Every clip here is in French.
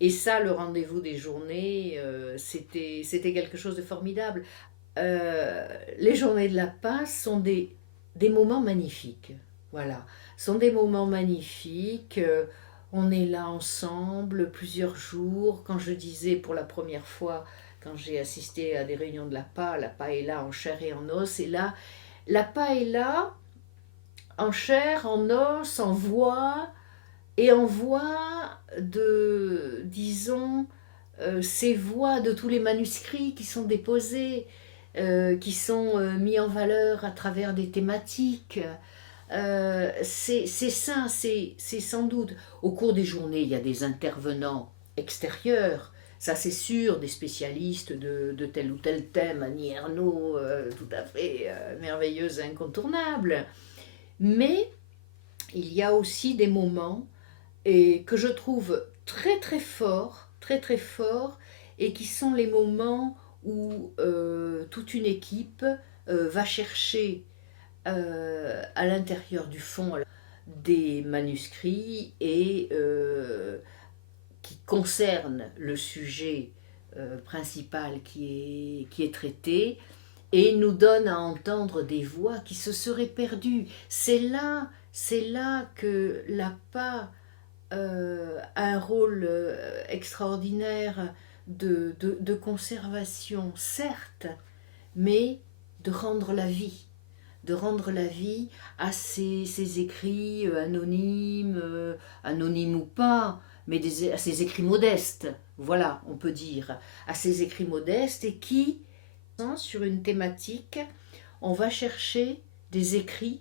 Et ça, le rendez-vous des journées, c'était quelque chose de formidable. Les journées de la Paz sont des moments magnifiques. Voilà, sont des moments magnifiques. On est là ensemble plusieurs jours. Quand je disais pour la première fois, quand j'ai assisté à des réunions de la paella en chair et en os, et là, la paella en chair, en os, en voix, et en voix de, disons, ces voix de tous les manuscrits qui sont déposés, qui sont mis en valeur à travers des thématiques. C'est ça, c'est sans doute. Au cours des journées, il y a des intervenants extérieurs, ça c'est sûr, des spécialistes de tel ou tel thème, Annie Ernaux, tout à fait merveilleuse, incontournable. Mais il y a aussi des moments et que je trouve très très forts, très très forts, et qui sont les moments où toute une équipe va chercher à l'intérieur du fond des manuscrits et qui concernent le sujet principal qui est traité et nous donne à entendre des voix qui se seraient perdues. C'est là que l'APA a un rôle extraordinaire de conservation, certes, mais de rendre la vie de rendre la vie à ces écrits anonymes, anonymes ou pas, mais à ces écrits modestes, voilà, on peut dire, à ces écrits modestes et qui, sur une thématique, on va chercher des écrits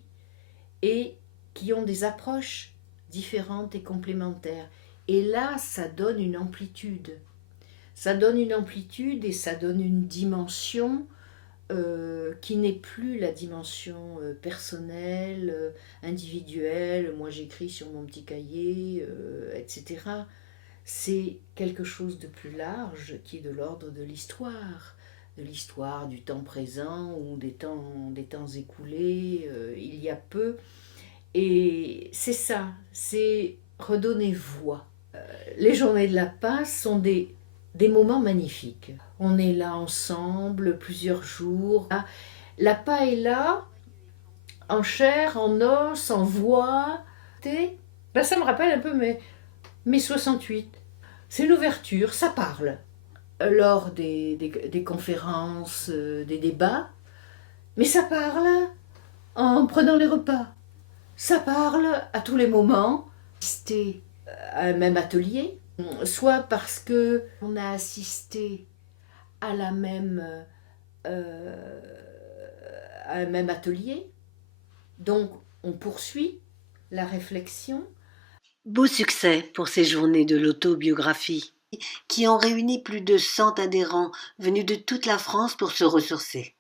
et qui ont des approches différentes et complémentaires. Et là, ça donne une amplitude. Ça donne une amplitude et ça donne une dimension qui n'est plus la dimension personnelle, individuelle, moi j'écris sur mon petit cahier, etc. C'est quelque chose de plus large qui est de l'ordre de l'histoire du temps présent ou des temps écoulés, il y a peu. Et c'est ça, c'est redonner voix. Les journées de la Paz sont des moments magnifiques. On est là ensemble plusieurs jours. La paella en chair, en os, en voix. Ben, ça me rappelle un peu mes 68. C'est l'ouverture, ça parle. Lors des conférences, des débats, mais ça parle en prenant les repas. Ça parle à tous les moments. Assister à un même atelier, soit parce que on a assisté à la même euh, à un même atelier, donc on poursuit la réflexion. Beau succès pour ces journées de l'autobiographie, qui ont réuni plus de 100 adhérents venus de toute la France pour se ressourcer,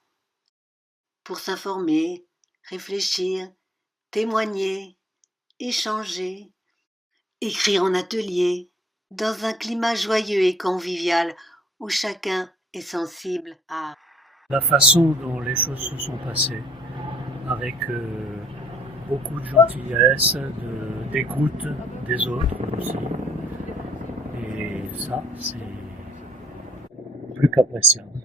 pour s'informer, réfléchir, témoigner, échanger, écrire en atelier, dans un climat joyeux et convivial où chacun est sensible à la façon dont les choses se sont passées, avec beaucoup de gentillesse, d'écoute des autres aussi. Et ça, c'est plus qu'appréciable.